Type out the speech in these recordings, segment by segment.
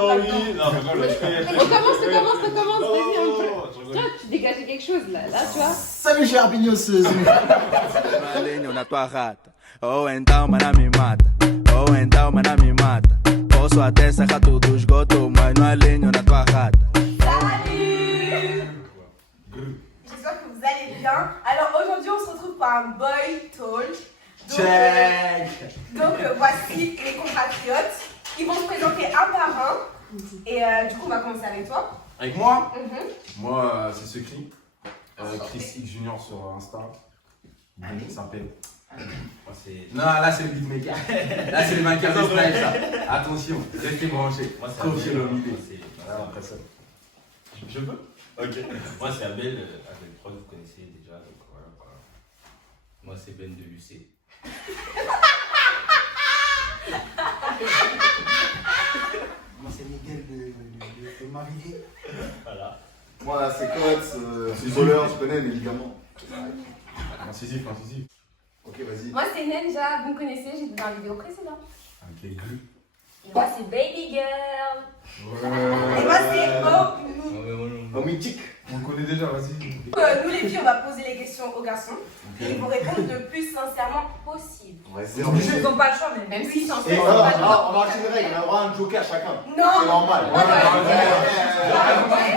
envie. Non, Recommence. Vas-y, un peu. Toi, tu dégages quelque chose là, tu vois. Salut, charbignoseuse. Na tua rata, ou então mana me mata, ou então mana me mata. Posso até sacar tudo esgoto, mas não alinho na tua rata. Salut! J'espère que vous allez bien. Alors aujourd'hui on se retrouve pour un boy talk. Donc voici les compatriotes. Ils vont se présenter un par un. Et du coup on va commencer avec toi. Avec moi Moi, c'est Secret. Chris X Junior sur Insta. Il s'appelle. Non, là c'est le beatmaker. Là c'est les mannequins en live, ça. Attention, restez branchés. Coachez l'humilité. Après ça. Je peux. Ok. Moi c'est Abel, Abel Prod, vous connaissez déjà, donc voilà. Moi c'est Ben de l'UC. Moi, c'est Miguel de Marillier. Voilà. Moi, là, c'est Coates, c'est voleur, je connais les ligaments. Incisif. Ok, vas-y. Moi c'est Nenja, vous me connaissez, j'étais dans la vidéo précédente. Avec les glues. Et moi c'est Baby Girl. Ouais. Et moi c'est O. Oh, mythique. On le connaît déjà, vas-y. Nous les filles on va poser les questions aux garçons. Et ils vont répondre le plus sincèrement possible. Ouais, c'est obligé. Ils n'ont pas le choix, mais même si Et sincèrement. on va arrêter les règles, on va avoir un joker chacun. Non. C'est normal. Moi, Le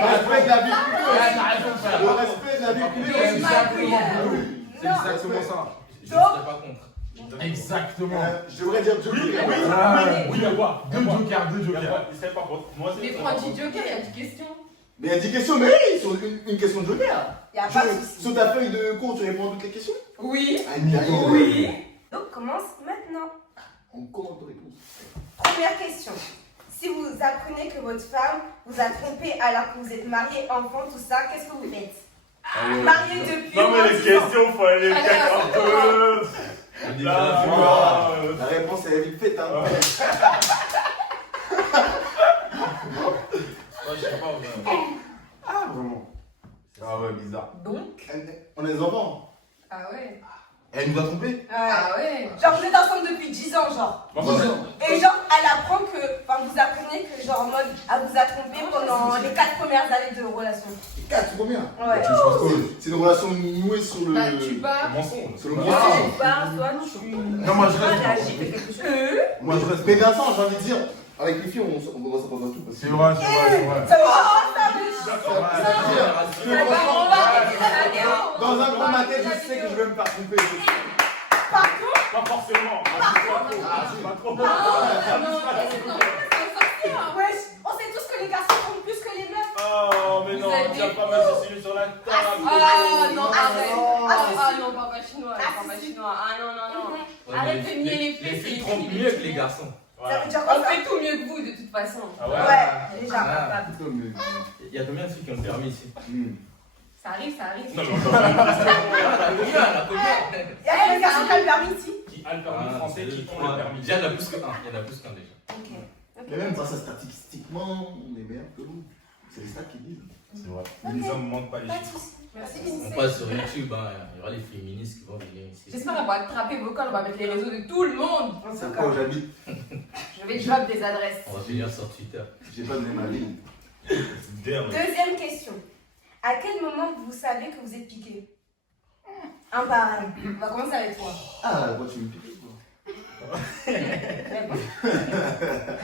respect de la vie privée. Le respect de la vie privée. C'est exactement ça. Je ne serais pas contre. Exactement. Je devrais dire joker. Oui, il y a quoi Deux jokers. Il serait pas contre. Moi c'est. Mais pour un petit joker, il y a 10 questions. Mais il y a 10 questions, mais oui, sur une question de joker. Il n'y a pas de souci. Sur ta feuille de cours, tu réponds à toutes les questions. Oui. Oui. Donc commence maintenant. On commence de réponse. Première question. Si vous apprenez que votre femme vous a trompé alors que vous êtes marié, enfant, tout ça, qu'est-ce que vous faites? Marié depuis. Non mais les questions, faut aller le faire un peu. La réponse est vite faite. Hein. Moi je sais pas. Ah, vraiment. Ah ouais, bizarre. Donc. On est des enfants. Ah ouais. Elle nous a trompés. Ah ouais. Genre vous êtes ensemble depuis 10 ans, genre. Et genre, elle apprend que. Enfin, vous apprenez que, genre, en mode, elle vous a trompé pendant les 4 premières années de relation. 4 combien? Ouais. C'est une relation nouée sur le. Bah, tu pars. Mensonge. Sur le Soit mensonge. tu pars, soit tu. Non, moi je Soit reste. réagis, fais quelque chose. Moi je reste. Mais Vincent, j'ai envie de dire, avec les filles, on doit s'attendre à tout. Parce que C'est vrai. Ça va, dans un coin de ma tête, je sais que je vais me faire tromper. Pardon? Pas forcément. Pas trop. Wesh, on sait tous que les garçons trompent plus que les meufs. Oh mais non, Vous êtes tu vas des pas mettre ce sujet sur la table. Ah non, arrête. Ah non, parle pas chinois. Ah non. Arrête de nier les faits. Les filles trompent mieux que les garçons. Ça veut dire On quoi ça? fait tout mieux que vous de toute façon. Ah ouais. Ouais, déjà. Il y a combien de filles qui ont le permis ici? Ça arrive. Non, Il y a des garçons qui ont le permis ici. qui a le permis français, qui ont le permis. Il y en a plus qu'un. Déjà. Ok. Mais même ça, statistiquement, on est meilleur que vous. C'est les stats qui disent. C'est vrai. Les hommes manquent pas les Pas de chiffres. soucis. Merci, On Vinicius. passe sur YouTube, hein. Il y aura les féministes qui vont venir ici. J'espère qu'on va attraper vos calls, on va mettre les réseaux de tout le monde. En C'est tout quoi où cas. j'habite? Je vais drop des adresses. On va finir sur Twitter. J'ai pas donné ma vie. Deuxième question. À quel moment vous savez que vous êtes piqué? Un par un. On va commencer avec toi. Ah, quoi, tu me piques quoi?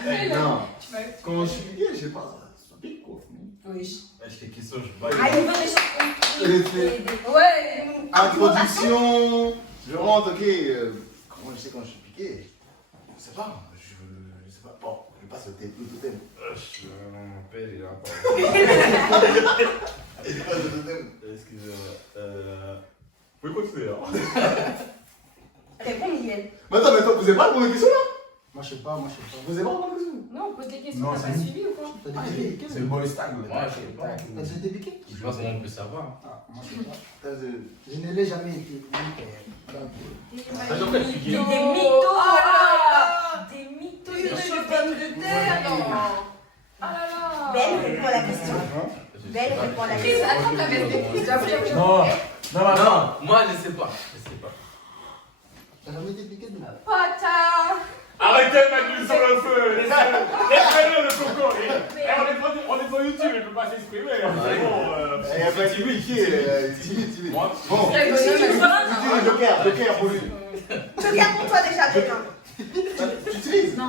Mais là, Non. tu vas- Quand je suis piqué, je sais pas, ça pique quoi. Oui. Wesh, les questions, je baille. Ah, il veut des choses compliquées. Ouais. Introduction. Je rentre, ok. Comment je sais quand je suis piqué? Je sais pas. Je sais pas. Bon, je passe le totem. Mon père, il est là. Et je passe le totem. Excusez-moi. Vous pouvez continuer, hein. Réponds, Miguel. Mais attends, vous avez pas répondu aux questions là? Moi, je sais pas. Vous avez pas répondu aux questions? Non, on pose des questions, Non, t'as c'est pas nous. suivi ou quoi? T'as été piqué? C'est le boy stag. Moi, je sais pas. T'as été piqué? Je sais pas comment on peut savoir. Ah, moi, je sais pas. Putain, Je ne l'ai jamais été. T'as déjà fait piquer. Des mythos. Oh là là. Des mythos. Des pommes de terre, non. Ah là là. Ben répond à la question. Ben répond à la Chris, question. attends, t'avais des Chris, j'ai appris à me Non, Non, moi je sais pas. T'as jamais été piqué de là? Pata. Arrêtez de mettre l'huile sur le feu. Laissez-le le coco. Il est pas s'exprimer. C'est bon. Il a pas timide. Moi, Bon, Eh, bonhomme, elle utilise Joker pour lui. Joker pour toi déjà, Bélin. Tu utilises? Non.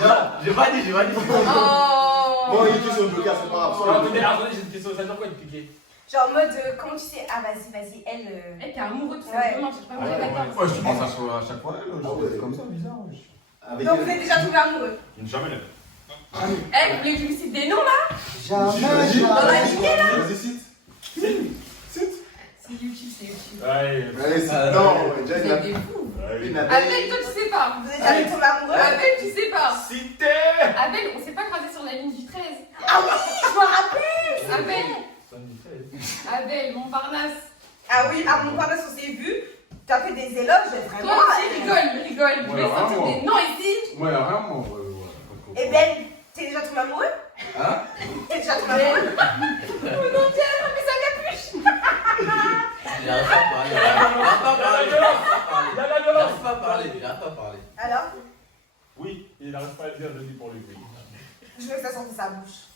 non, j'ai pas dit. Oh. Bon, il utilise son Joker, c'est pas grave. Attendez, j'ai une question. Ça veut dire quoi de piquer? Genre en mode, comment tu sais, ah vas-y, elle. Elle, t'es amoureux tout Ouais. simplement, je sais pas Ouais, d'accord. ouais, je te pense à chaque fois, là, Ah ouais. comme ça, bizarre. Avec Donc vous êtes déjà tombé amoureux. Jamais. Eh, vous voulez que je vous cite des noms là? Jamais. Vas-y, cite. C'est YouTube, c'est YouTube. Ouais. Allez, cite. Non, déjà, il C'est a des fous. une Abel, toi tu sais pas. Vous êtes jamais tombé amoureux. Abel, tu sais pas. Cité. Abel, on s'est pas croisé sur la ligne du 13. Ah oui, je me rappelle. Abel, Montparnasse. Ah oui, à mon papa, on s'est vu. Tu as fait des éloges, vraiment. Toi aussi, rigole. Je vais sortir des noms ici. Moi, y'a rien, moi. Et Ben, t'es déjà tombé amoureux? Hein? T'es déjà tombé amoureux? Oh mon dieu, mais ça capuche. Il n'arrive pas à parler. Il n'arrive pas à parler. Alors, Oui, il n'arrive pas à le dire, je le dis pour lui. je veux que ça sorte de sa bouche.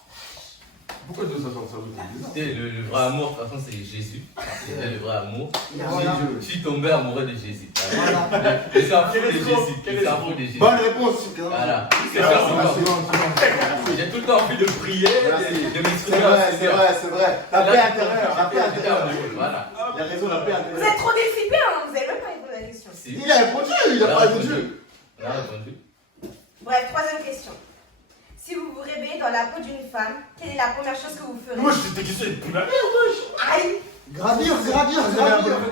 Pourquoi tu veux ça sur le Tu sais, le vrai amour, de toute façon, c'est Jésus. C'est le vrai amour. Voilà. Je suis tombé amoureux de Jésus. Voilà. Le cerveau de Quel Jésus. est Le ce cerveau mot de Jésus. Bonne réponse. Voilà. C'est bon. J'ai tout le temps envie de prier, Merci. de C'est m'exprimer. vrai, c'est vrai. La paix intérieure, la paix intérieure. Voilà. Il a raison, la paix Vous intérieure. êtes trop dissipés, hein. Vous avez même pas répondu à la question. Si. Il a répondu, il a pas répondu. Il a répondu. Bref, troisième question. Si vous vous réveillez dans la peau d'une femme, quelle est la première chose que vous ferez? Moi, je t'ai question depuis la merde. Aïe! Gravir.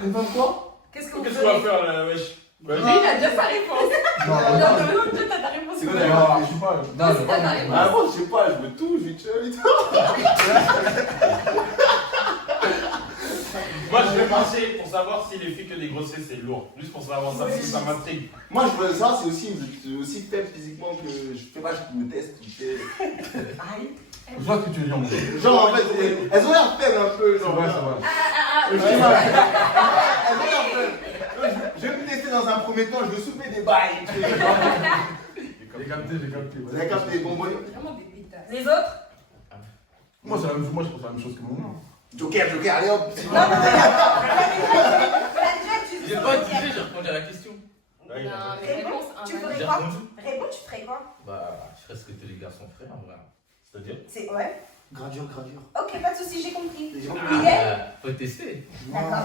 Une femme quoi? Qu'est-ce que vous Qu'est-ce qu'on va ferez? faire là, wesh? Lui, il a déjà sa réponse. Non, Non, toi, t'as ta réponse. C'est quoi d'ailleurs? Je sais pas. Non, je sais T'as ta pas. réponse. Ah bon, je sais pas, je me touche, vite fait. Moi, je vais penser pour savoir si les filles que des grossesses c'est lourd. Juste pour savoir ça, parce que ça m'intrigue. Moi, je veux ça, c'est aussi faible physiquement que je fais pas, je me teste. Aïe! Je vois ce que tu veux dire, mon gars. Genre, en fait, elles ont l'air faibles un peu. C'est Genre, vrai, c'est vrai. Elles ont l'air faibles. Je vais me tester dans un premier temps, je vais soulever des bails. J'ai capté. Vous avez capté, bon, bon. Vraiment des pétasses. Les autres? Moi, c'est la même chose. Moi, je pense la même chose que mon nom. Joker, allez hop. Non, non, mais J'ai pas dit, j'ai répondu à la question. Ouais, Non, mais réponse Tu un. ferais J'ai quoi? répondu. Réponds, tu ferais quoi? Bah, je ferais ce que tous les garçons feraient en vrai. C'est-à-dire C'est ouais. Gradure. Ok, pas de soucis, j'ai compris. Les gens- Miguel? Faut tester. D'accord.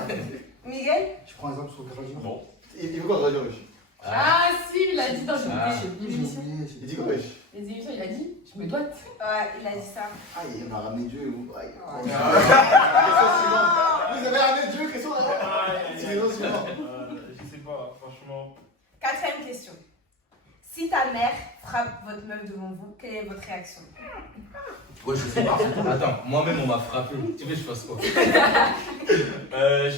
Miguel? Je prends un exemple sur gradure. Bon. Il veut quoi, gradure, wesh? Ah si, il a dit dans Ah. une émission. Il dit quoi, wesh? Les émissions, il a dit, je me doite. Ouais, il a dit ça. Ah, il m'a ramené Dieu. Aïe. Ah. Question suivante. Vous avez ramené Dieu, question suivante. Je sais pas, franchement. Quatrième question. Si ta mère frappe votre meuf devant vous, quelle est votre réaction? Ouais, je sais pas. Attends, moi-même on m'a frappé. Tu veux que je fasse quoi?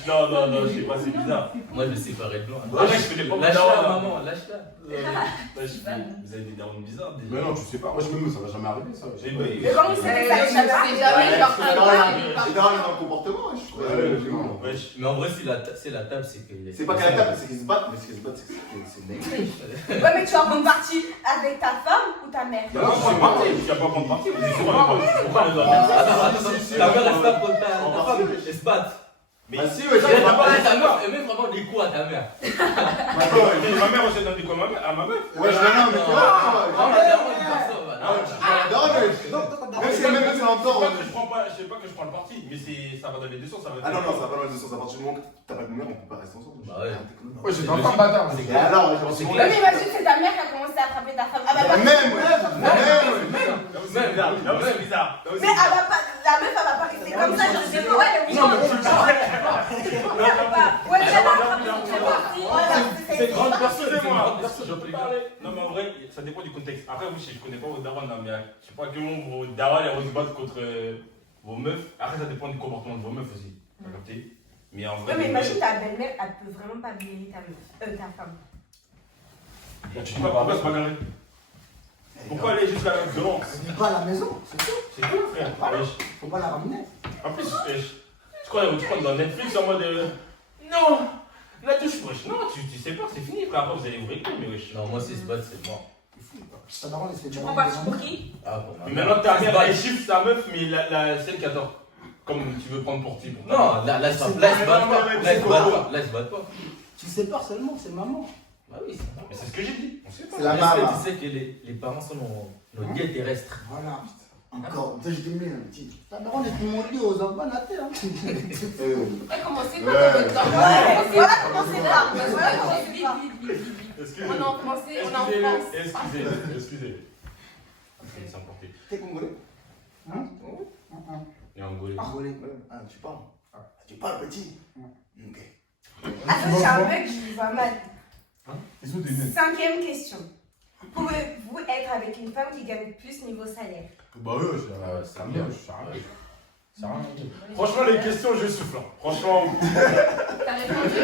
Non, je sais pas, c'est bizarre. Moi je vais séparer de loin. Ah ouais, je fais des pommes Lâche-la, darons, maman, lâche-la. Vous avez des darons bizarres déjà. Mais non, tu sais pas. Moi, ça va jamais arriver, ça. Eh ben, Mais comment vous savez ça? Je sais jamais, genre un bail. C'est dans le comportement, je trouve. wesh. Mais en vrai, si la table, c'est que. C'est pas qu'elle tape, c'est qu'ils se battent, mais ce qu'ils se battent, c'est que c'est négligé. Ouais, mais tu vas prendre parti avec ta femme ou ta mère? Non, je suis parti, je suis pas prendre parti. Vous dites pourquoi les autres? Attends, ta mère elle se tape contre ta femme, elles se battent. Mais si, ouais, Ta mère, elle met vraiment des coups à ta mère. ma mère aussi donne des coups à ma meuf. Ouais, je non, mais tu vois. Même si même c'est en tort. Je sais pas que je prends le parti, mais ça va dans les deux sens. Ah non, ça va pas dans les deux sens. À partir du moment que t'as pas de numéro, on peut pas rester ensemble. Bah ouais. Ouais, c'est encore bâtard. Et alors, C'est Ouais, mais imagine c'est ta mère qui a commencé à frapper ta femme. Ah bah, même. C'est bizarre. mais elle va pas, la meuf elle va pas rester comme ça, genre je sais pas, ouais, elle est Non, mais tu le sens. Ouais, C'est une grande personne, c'est une Excusez-moi, grande personne, j'en peux parler. Non, mais en vrai, ça dépend du contexte. Après, vous, je connais pas vos darons, mais je sais pas à quel moment vos darons vont se battre contre vos meufs. Après, ça dépend du comportement de vos meufs aussi. T'as capté? Mais en vrai. Ouais, mais imagine ta belle-mère, elle peut vraiment pas blairer ta femme. Tu dis pas pourquoi c'est pas carré? Pourquoi aller jusqu'à la violence? On n'est pas à la maison, c'est tout. C'est tout, frère. Wesh. Faut pas la ramener. En plus, tu crois dans Netflix en mode. Non! La touche, wesh. Non, tu sais pas, c'est fini. Après, vous allez vous régler, mais wesh. Non, moi, si se battent, c'est mort. Ta daronne, elle se fait Tu des prends règles parti de pour qui? Ah, bon, Mais maintenant, ta mère, elle chiffre sa meuf, mais celle qui adore. Comme tu veux prendre pour qui pour Non, là, ils se battent pas. Là, ils se battent pas. Tu sais pas seulement, c'est maman. Bah oui, Mais c'est ce que j'ai dit. On sait pas. C'est la Est-ce que maman. tu sais que les parents sont nos guides terrestres? Voilà. Encore, toi j'étais mis un petit. Ta daronne, elle te montre aux enfants à terre. On va commencer Ouais. par notre temps. Voilà comment c'est là. Voilà Voilà comment comment c'est c'est là. Excusez-le. On est en français, on est en France. Excusez-le. Il s'est emporté. T'es congolais? Hein? Il est angolais. Congolais. Ah, tu parles? Tu parles petit? Ok. Attends, j'ai un bug, je vois mal. Ils sont des nez. 5e question. Pouvez-vous être avec une femme qui gagne plus niveau salaire? Bah ouais, c'est un mien, c'est rien. C'est rien. Franchement, les questions, je souffle. Hein. Franchement, T'as répondu?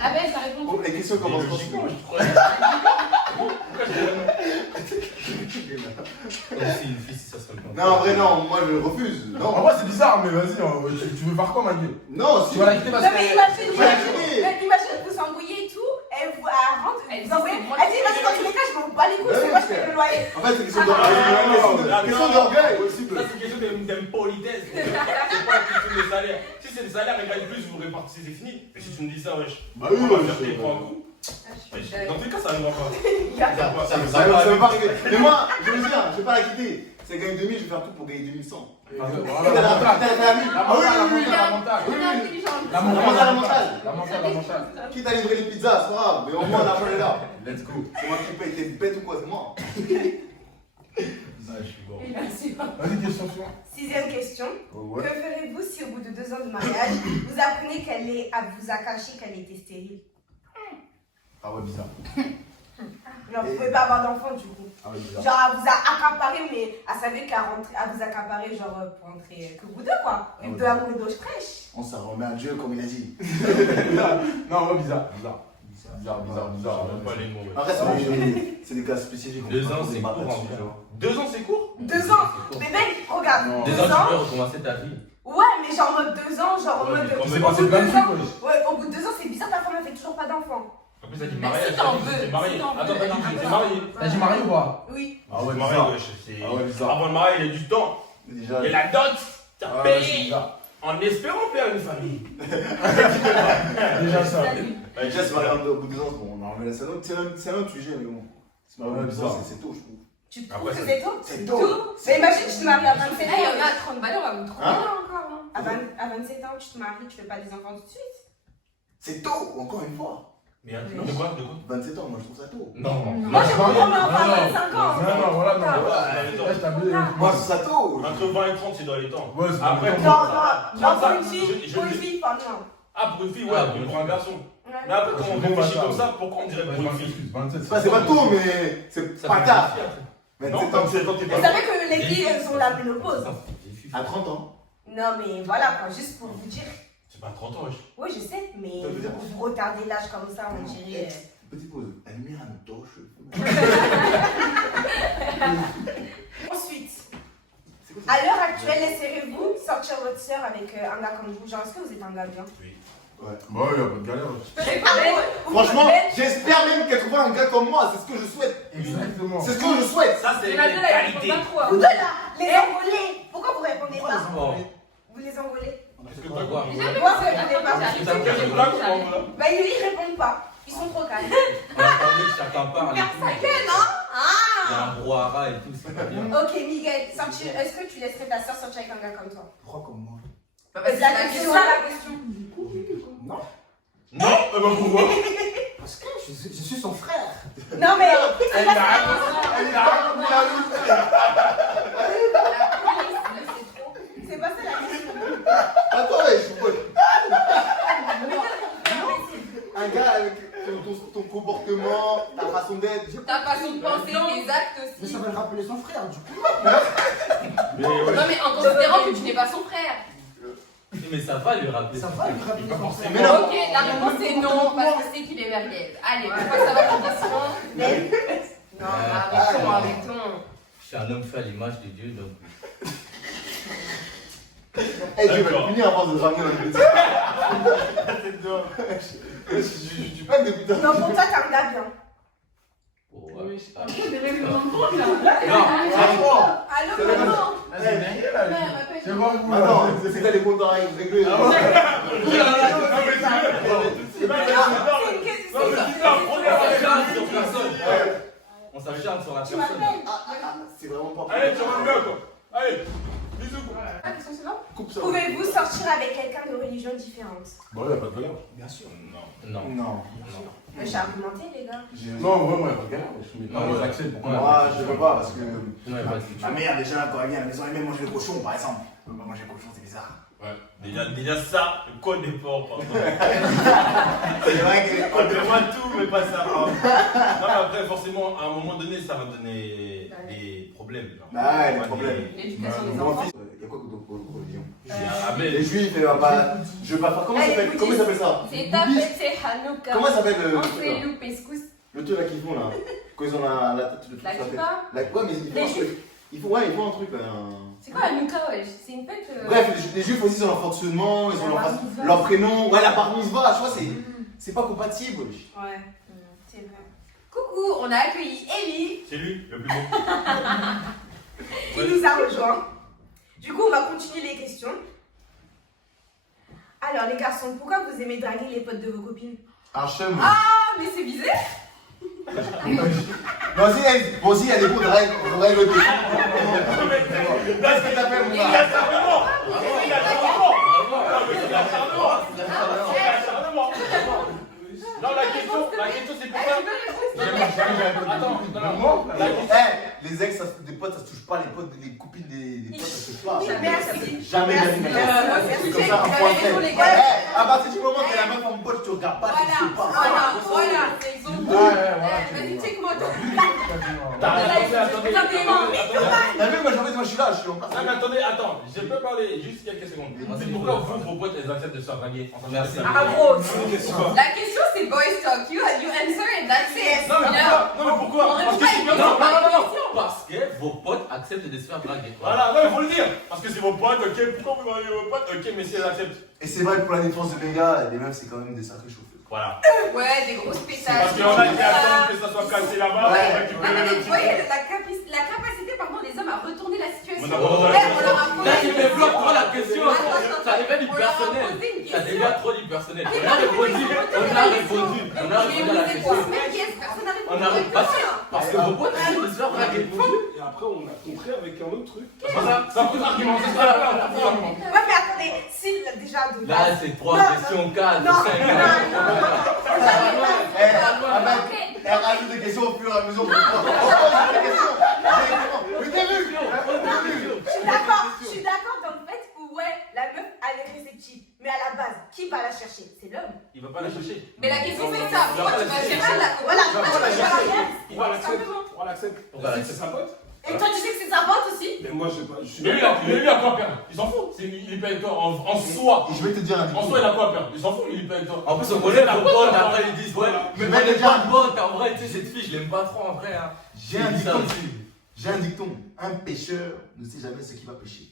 Ah ben, t'as répondu. Oh, les questions commencent quand tu veux. Si une fille, si ça serait le contraire. Non, en vrai, non, moi je refuse. En Non, vrai, c'est bizarre, mais vas-y, tu veux faire quoi, ma gueule? non, si. Tu vas la quitter Non parce mais que. imagine vous embrouillez et tout, elle rentre, Elle vous embrouillez, dit, elle dit vas-y dans tous les cas je m'en bats les couilles, c'est moi je paye le loyer. En fait, c'est question d'orgueil. Question d'orgueil. là, c'est une question d'impolitesse. C'est pas une question de salaire. Si c'est le salaire, elle gagne plus, vous répartissez, c'est fini. Mais si tu me dis ça, wesh. Bah oui, on va ouais, faire je tes sais. 3 coups. Wesh, dans tous les cas, ça ne va pas. Ça veut pas arriver. Mais moi, je veux dire, je vais pas la quitter. Si elle gagne 2000, je vais faire tout pour gagner 2100. Voilà, la mentale. On est intelligent. La mentale. Quitte à livrer les pizzas, c'est pas grave. Mais au moins, l'argent est là. Let's go. C'est moi qui paye. T'es bête ou quoi? C'est moi. Ah, je suis bon. Vas-y, question suivante. 6e question. Ouais. Que ferez-vous si au bout de 2 ans de mariage, vous apprenez qu'elle vous a caché qu'elle était stérile? Ah ouais, bizarre. Genre vous pouvez pas avoir d'enfant du coup. Ah ouais, bizarre. Genre elle vous a accaparé mais elle savait qu'elle vous a accaparé genre pour rentrer que vous deux quoi. Ah Une ouais. de l'amour et d'eau fraîche. On s'en remet à Dieu, comme il a dit. Non, ouais, bizarre. J'aime pas les mots. Ouais. Après, c'est des cas spécifiques. 2 ans, c'est pas court, là-dessus, hein. tu vois. 2 ans, c'est court? 2 ans. Mais mec, regarde. Non. 2 2 ans, tu ans. peux recommencer ta vie. Ouais, mais genre en mode 2 ans, genre en Ouais, mode. mais quand Il même, s'est passé plein de trucs, wesh. Ouais, au bout de 2 ans, c'est bizarre, ta femme elle fait toujours pas d'enfant. En plus, ça dit Mais mariage. si t'en ça dit que veux, t'es marié. si t'en veux. Attends, t'es marié. T'as dit marié ou pas? Oui. Ah ouais, T'es marié, bizarre. wesh. c'est- Ah ouais, bizarre. Avant le mariage, il y a du temps. Déjà, Il y a la dot. T'as Ah ouais, c'est payé. bizarre. En espérant faire une famille. Déjà ça. déjà, c'est marié au bout de 2 ans, bon, on en remet là. C'est un autre sujet, mais bon. C'est marié au bout de 2 ans, c'est tôt, je trouve. Tu Après, trouves que ça- c'est tôt? C'est tôt. Mais imagine, tu te maries à 27 Eh, il y en ans. a à 30 balles, on va me trouver Hein? là encore. Hein. À 27 ans, tu te maries, tu fais pas des enfants tout de suite. C'est tôt, encore une fois. Mais attends, de quoi? 27 ans, moi je trouve ça tôt. Non. Moi, je comprends, mais enfin, Non, 25 ans. Non, voilà, non. Ouais, Là, je t'avais. Moi je trouve ça tôt. Entre 20 et 30, c'est dans les temps. Ouais, c'est Après, dans les Non, temps. non, pour une fille, Je- pour une fille, pas non. Ah, pour une fille, ouais, pour un garçon. Mais Ouais. après, quand on Ouais, réfléchit ouais, comme ouais. ça, pourquoi on dirait pour une fille? 27. C'est pas tôt, mais c'est Ça pas fait tard. une fille après. 27 Non, ans, c'est quand t'es Vous pas. savez que les filles, elles ont la ménopause. à 30 ans. Non, mais voilà, quoi, juste pour vous dire. C'est pas 30 ans, wesh. Oui, je sais, mais Ça veut dire- vous retardez l'âge comme ça, on dirait. Petite pause. La lumière à nos torches. Ensuite, C'est quoi ça? à l'heure actuelle, laisserez-vous sortir votre soeur avec un gars comme vous? Genre, est-ce que vous êtes un gars bien? Bah ouais, y'a pas de galère. Franchement, j'espère même qu'elle trouvera un gars comme moi. C'est ce que je souhaite. Exactement. C'est ce que je souhaite. Ça, c'est Il les y en a deux là, ils qualités. répondent pas trop. hein. Vous deux là, les Angolais, pourquoi vous répondez Pourquoi pas? les enfants? Vous les Angolais? Est-ce que On t'as va voir. quoi? J'ai Moi, jamais je pensé. répondais pas. Attends, T'as quel blague ou en voilà? Bah, ils répondent pas. Ils sont trop calmes. On attendait que chacun parle. et Ferme tout, sa mais gueule, hein? Il y a un brouhaha et tout, c'est pas bien. Ok, Miguel, est-ce que tu laisserais ta soeur sortir avec un gars comme toi? Pourquoi comme moi? C'est la question, la question. Non. Non, eh ben pourquoi? Parce que je suis son frère. Non, mais. Elle a C'est pas ça la question. Attends, ouais, je suis un gars avec ton comportement, ta façon d'être. Ta façon de penser, les actes Mais aussi. ça va le rappeler son frère, du coup. Non, mais en considérant que tu n'es pas son frère. Mais ça va lui rappeler. Ça va lui rappeler son frère. Mais non. Ok, la réponse est non, parce que c'est qu'il est merguez. Allez, pourquoi ça va plus question? Non, arrêtons, arrêtons. Je suis un homme fait à l'image de Dieu, donc. Eh, Dieu va te punir avant de ramener un petit. Je suis pas depuis tard. Non, pour toi, t'es un gars bien. Oh, ouais. Allô, maman. C'est bon, vous. Attends, c'est ça les comptes à régler. On s'acharne sur la Tu personne. m'appelles. C'est vraiment pas. Allez, tu vas bien quoi. Allez, bisous. Ah, question suivante. Coupe ça. Pouvez-vous sortir avec quelqu'un de religion différente? Bon, il n'y a pas de galère. Bien sûr. Non. Non. J'ai argumenté, les gars. Non, vraiment, il n'y a pas de galère. Je mets pas Non, les ouais. accès pour Moi, je peux pas parce que. Non, pas de Ma mère, déjà, quand elle vient à la maison, elle aime manger le cochon, par exemple. Elle veut pas manger le cochon, c'est bizarre. Ouais, déjà ça, le code des porcs, pardon. C'est vrai que. Rappelle-moi tout, mais pas ça. Non, mais après, forcément, à un moment donné, ça va donner des problèmes. genre. Ah, les Ouais, problèmes. L'éducation des Mon enfants. fils, il y a quoi d'autre religion? Amen. Les juifs, il va pas. Je vais pas faire. Comment ça s'appelle? Comment ça s'appelle ça? C'est ta fête, Hanouka. Comment ça s'appelle le On truc fait là? loup pescous. Le truc là qu'ils font là. Quand ils ont la tête de La truc. kippa. Ouais, mais ils font un truc. Ils font un truc là. C'est quoi Hanouka, ouais? C'est une fête. Bref, les juifs aussi, ils ont leur fonctionnement, ils ont leur prénom. Ouais, la bar mitzvah, tu vois, c'est pas compatible. Ouais, c'est vrai. Coucou, on a accueilli Ellie. C'est lui, le plus beau. Qui nous a rejoint. Du coup, on va continuer les questions. Alors, les garçons, pourquoi vous aimez draguer les potes de vos copines? Hachem. Ah, mais c'est bizarre. Non, aussi, il y a des bouts de règles. Qu'est-ce que t'appelles, Il moi? a l'acharnement. Il a l'acharnement. Il a l'acharnement. Non, la question c'est pourquoi. Attends, non. Eh, les ex, des potes, ça se touche pas. Les copines des potes, ça se touche pas. Merci. Jamais de la vie. Merci. C'est comme ça, un point faible. les Ouais, gars. à partir du moment où t'es la meuf en pote, tu regardes pas, tu sais pas. Voilà. Ils ont vas-y, check-moi. Attendez. T'as vu, moi je suis là, je suis encore. Non, mais attendez, attends, je peux parler juste quelques secondes. C'est pourquoi vous, vos potes, elles acceptent de se faire draguer. Merci. Ah, gros. La question, c'est boys talk. You answer and that's it. Non, mais pourquoi? On Parce répond que pas à c'est une bien. question. Non. Parce que vos potes acceptent de se faire draguer. Voilà, non, il faut le dire. Parce que c'est vos potes, ok, pourquoi vous draguez vos potes, ok, mais si elles acceptent. Et c'est vrai que pour la défense de Benga, les meufs, c'est quand même des sacrés chauffeurs. Voilà. Ouais, des grosses pétales. Parce qu'il y en a qui attendent que ça soit cassé là-bas pour Ouais. récupérer le Vous petit. voyez la capacité pardon, des hommes à retourner la situation. On a pas Ouais, on leur a posé Là, tu une développes question. trop la question. Attends, Ça devient du on leur a personnel. posé une Ça question. devient trop du personnel. Mais On a répondu. retournez On la a question. répondu. On a répondu à la Mais question. Mais yes, personne n'a répondu. On a répondu. Parce que vos potes acceptent de se faire draguer. Et après, on a compris avec un autre truc. Ça peut argumenter ça là-bas. Ouais, mais attendez, si déjà de Là, c'est 3 Non, questions, 4, non, 5. Elle rajoute des questions au fur et à mesure. On pose des questions. Mais t'as vu? Je suis d'accord dans le fait où, ouais, la meuf, elle est réceptive. Mais à la base, qui va la chercher? C'est l'homme. Il va pas la chercher. Mais la question c'est ça. Pourquoi tu vas chercher la Voilà, va moi, la je vais chercher. la Pourquoi elle accepte? Pourquoi elle accepte? Pourquoi elle C'est sa pote? Et toi, tu sais que c'est sa pote aussi? Mais moi, je sais pas. Je suis Mais lui, il a quoi à perdre? Il s'en fout. Il est pas avec toi en soi. Et je vais te dire un En soi, il a quoi à perdre? Il s'en fout, il est pas avec toi. En plus, on connaît vos potes, après ils disent ouais, mais Mais on est déjà- pas de potes, en vrai, tu sais, cette fille, je l'aime pas trop en vrai. Hein. J'ai un Dis ça dicton. aussi. J'ai un dicton. Un pêcheur ne sait jamais ce qu'il va pêcher.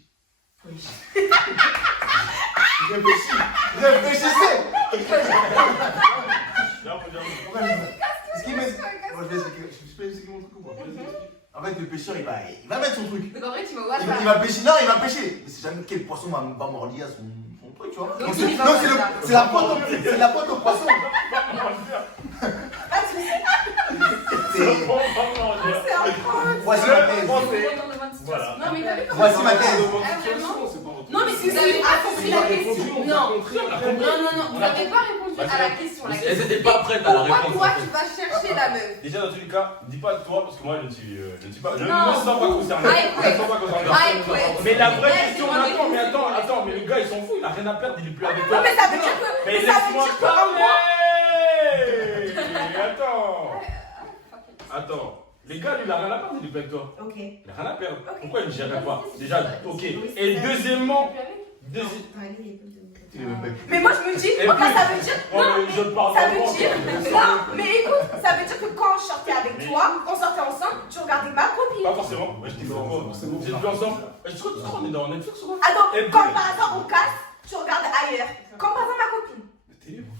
Réfléchissez. Ce qui m'est- Moi, je vais expliquer mon truc ou pas? En fait, le pêcheur, il va mettre son truc. Donc en vrai, tu vas voir ça. Il va pêcher. Non, il va pêcher. Mais c'est jamais quel poisson va mordir à son truc, tu vois. Donc, Donc, il va non, pas ça. c'est la pote au poisson. Voici ma thèse. Voilà. Non, mais t'as vu comment Voici ma thèse. Non, mais si vous avez pas compris la question. Non, vous n'avez pas répondu à la question. La Elles question, étaient pas prêtes à la pourquoi réponse. toi tu vas chercher la meuf? Déjà, dans tous les cas, dis pas toi, parce que moi, je ne suis pas. Je ne Non. me sens pas concerné. I Je ne me sens pas concerné. Mais la vraie question, attends, mais le gars, il s'en fout, il a rien à perdre, il est plus avec toi. Non, mais ça veut dire que. Mais ça veut laisse-moi dire que en moi. parler. Attends. Les gars, lui, il a rien à perdre, il est plus avec toi. Ok. Il a rien à perdre. Ok. Pourquoi il ne gérerait pas? Déjà, ok. Et deuxièmement, Mais moi je me dis, Et ok, puis- ça veut dire. oh, Non, mais je parle ça en veut français. dire. Non, mais écoute, ça veut dire que quand je sortais avec toi, on sortait ensemble, tu regardais ma copine. pas forcément. Moi, je dis pas. C'est bon. Vous êtes plus ensemble. Je crois qu'on est dans Netflix ou quoi? Ah donc, Et quand puis- par hasard on casse, tu regardes ailleurs. Quand par hasard ma copine. T'es libre.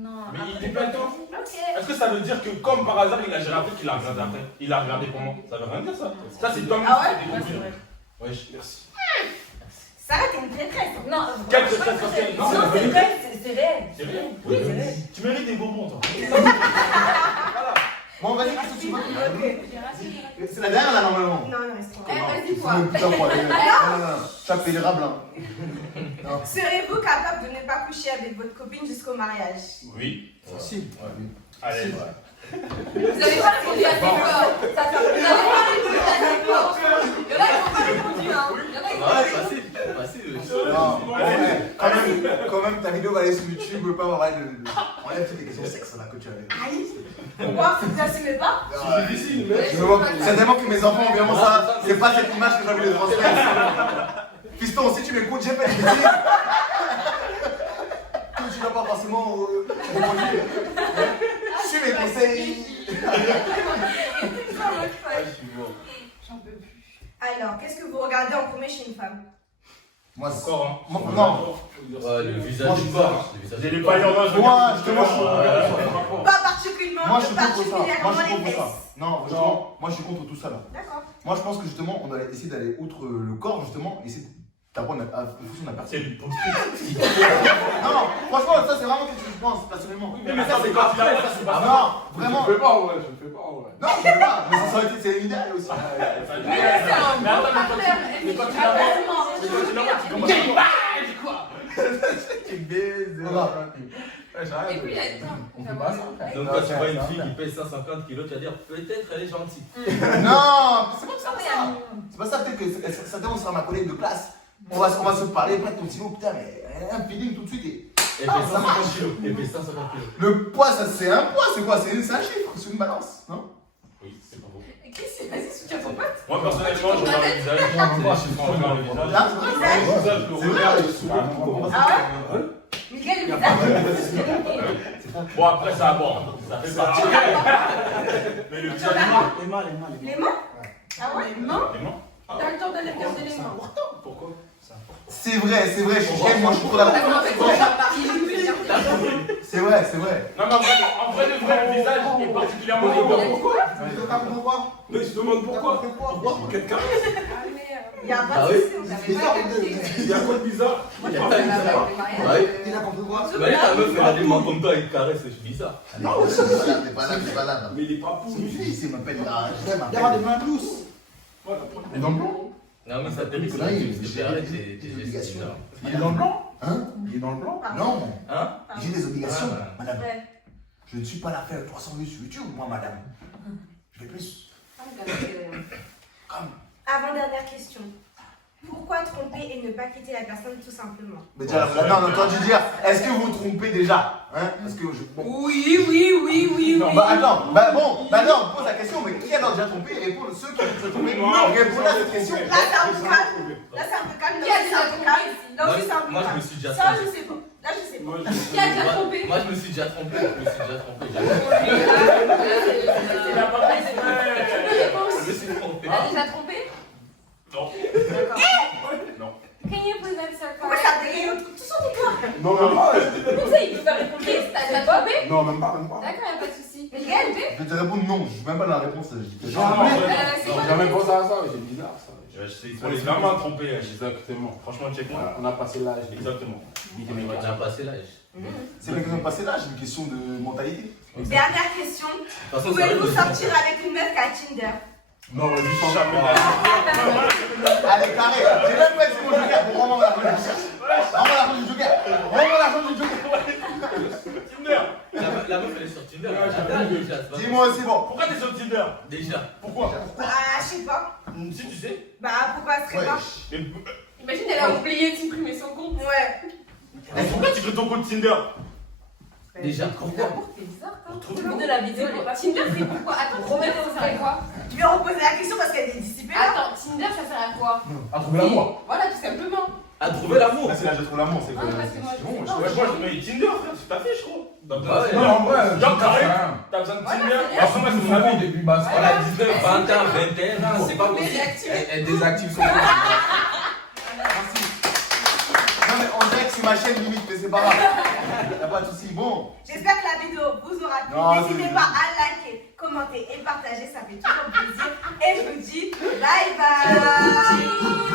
Non. Mais il est pas le temps. Ok. Est-ce que ça veut dire que comme par hasard il a géré un truc qu'il a regardé après? Il a regardé comment? Ça veut rien dire ça. Ça c'est Tom Ah qui ouais? fait des conclusions. Wesh. Merci. Sarah, t'es une traîtresse. Non. Quelle traîtresse sur quelle? Non, c'est vrai, c'est réel. C'est rien. Oui, c'est vrai. Tu mérites des bonbons toi. Bon, vas-y, qu'est-ce que tu veux? Ok. C'est la dernière là, normalement. Non, non, reste Eh, vas-y, toi. Non, putain, quoi, non, non, non. Ça fait le rabelin. Serez-vous capable de ne pas coucher avec votre copine jusqu'au mariage? Oui. Si. Allez. Vous avez pas répondu à cette fois. Vous avez pas répondu à cette fois. Il y en a qui n'ont pas répondu, hein. Il y en a qui n'ont pas Ouais, répondu. facile. Non, quand même, ta vidéo va aller sur YouTube, je peux pas avoir de. Enlève toutes les questions sexe là que tu avais. Aïe. Pourquoi? Vous n'assumez pas? C'est difficile, mec. C'est tellement que mes enfants ont vraiment ça. C'est pas cette image que j'ai envie de transmettre. Piston, si tu m'écoutes, j'ai fait des bêtises. Que tu n'as pas forcément répondu. Suis mes conseils. J'en peux plus. Alors, qu'est-ce que vous regardez en premier chez une femme? Moi, Encore hein. non. Ouais, le visage Moi, du je- corps. Le visage J'ai du les corps. pailles en main. Moi, justement, je Pas particulièrement, Moi, je suis contre ça. Moi, je particulièrement suis les contre ça. fesses. Non, justement, moi, je suis contre tout ça là. D'accord. Moi, je pense que justement, on doit essayer d'aller outre le corps, justement, essayer d'apprendre à fonction de la C'est personne. du post-it. Non, franchement, ça, c'est vraiment quelque chose que je pense, personnellement. Mais ça c'est quand il a ça c'est Ah pas non, Je vraiment. le fais pas, ouais, je le fais pas, ouais. Non, je sais pas, mais ça aurait été, c'est l'idéal aussi. Mais c'est un Mais attends, bon partenaire. mais quand tu l'as Tu baises. Et puis, attends. Donc quand tu vois une fille qui pèse 150 kilos, tu vas dire peut-être elle est gentille. Non, c'est pas ça. C'est pas ça, peut-être que certainement, on sera ma collègue de classe. On va se parler, prête ton stylo, putain, mais elle a un feeling tout de suite. Et Elle pèse 150 kilos. Elle pèse 150 kilos. le poids, ça, c'est un poids, c'est quoi? C'est un chiffre, c'est une balance, non? Oui, c'est pas beau. Qu'est-ce que c'est? Soutiens ton pote. Moi personnellement, je regarde le visage. Je suis pas encore le visage. Là, Le visage, je le regarde, je souris tout. Ah ouais? Miguel, le visage. Bon après ça aborde. Ça fait partie. Mais le visage Les mains? Ah ouais? Les mains? les mains. T'as le temps de regarder les mains. Pourquoi? c'est vrai, je suis moi, je suis trop d'accord. C'est vrai, c'est vrai. Non mais en vrai de vrai le visage est particulièrement important. Tu comprends pas? Mais je te demande pourquoi? Pourquoi? Quelqu'un? Il y a Ah pas de oui? souci. Il y a quoi de bizarre? Ouais. Il a compris quoi? Mais ta meuf elle a des mains comme toi, elle te caresse, c'est bizarre. Non, t'es pas là. Mais il est pas C'est pourri. une fille, c'est m'appelle il y a des mains douces. Et dans le blanc? Non mais ça te dit que tu te arrêtes tes gestes. Il est dans le blanc? Hein? Il est dans le blanc? Non. Hein? J'ai des obligations, Ah. madame. Ouais. Je ne suis pas là à faire 300 vues sur YouTube, moi, madame. Je fais plus. Avant-dernière question. Pourquoi tromper et ne pas quitter la personne tout simplement? Mais déjà, non, on a entendu dire, est-ce que vous vous trompez déjà? Hein? Est-ce que je. Bon. Oui. Non, bah attends, non, on pose la question, mais qui a déjà trompé? Répondez ceux qui ont trompé. Répondez à cette question. Là, c'est un peu calme. Là, c'est un peu calme. Qui a déjà trompé? Non, oui, c'est un peu Moi je calme. me suis déjà Ça, trompé. je sais pas. Là, je sais pas. Qui a déjà trompé? Moi je me suis déjà trompé. Il a pas fait exprès. Je me suis trompé. T'as déjà trompé? Non. D'accord. Non. Can you please answer Pourquoi ça dégaine tout son éclat? Non, même pas. Comme ça, il peut pas répondre. T'as déjà trompé? Non, même pas. D'accord, y'a pas de soucis. Miguel? Je vais te répondre non, je ne même pas la réponse. C'est J'ai quoi jamais pensé à ça, mais c'est bizarre ça. On est vraiment trompé. Exactement. Franchement check moi. Voilà, on a passé l'âge. Exactement. On a déjà passé l'âge. C'est pas une question de passé là, j'ai une question de mentalité. Dernière question. De toute façon, ça Pouvez-vous arrive. sortir avec une meuf qui a Tinder? Non, mais juste en Jamais. Allez, carré, j'ai même pas essayé mon joker pour rendre l'argent du joker. Rends-moi l'argent du joker. Rends-moi l'argent du joker. Tinder. La meuf elle est sur Tinder. Déjà, c'est pas- Dis-moi aussi, bon. Pourquoi t'es sur Tinder? Déjà. Pourquoi? Bah, je sais pas. Si tu sais. Bah, pourquoi elle serait pas? Mais Imagine, elle a oublié de supprimer son compte. Ouais. pourquoi tu crées ton compte Tinder? Déjà. C'est bizarre, toi. Tout le monde de la vidéo, il est pas Tinder, c'est pourquoi? Attends, Tinder, ça sert à quoi? Tu lui as reposé la question parce qu'elle est dissipée là. Attends, Tinder, ça sert à quoi? À trouver l'amour. Voilà, tout simplement. À trouver l'amour. Là, c'est là, je trouve l'amour, c'est Ah, parce que moi, je bon. sais pas. Ouais, moi je mets Tinder, frère, tu t'affiches, gros. Ouais. Non, en vrai, Genre, carré. rien. T'as besoin de Voilà, Tinder. c'est bien. Après, moi, c'est mon Au avis. début, bah, c'est Voilà, pas 19, 20 ans, 21, c'est pas Mais possible. désactiver. Elle désactive son compte. Merci. Non, mais on dirait que c'est ma chaîne limite, mais c'est pas grave. Y'a pas de soucis. Bon. J'espère que la vidéo vous aura plu. Non, N'hésitez c'est- pas à liker, commenter et partager, ça fait toujours plaisir. Et je vous dis bye bye.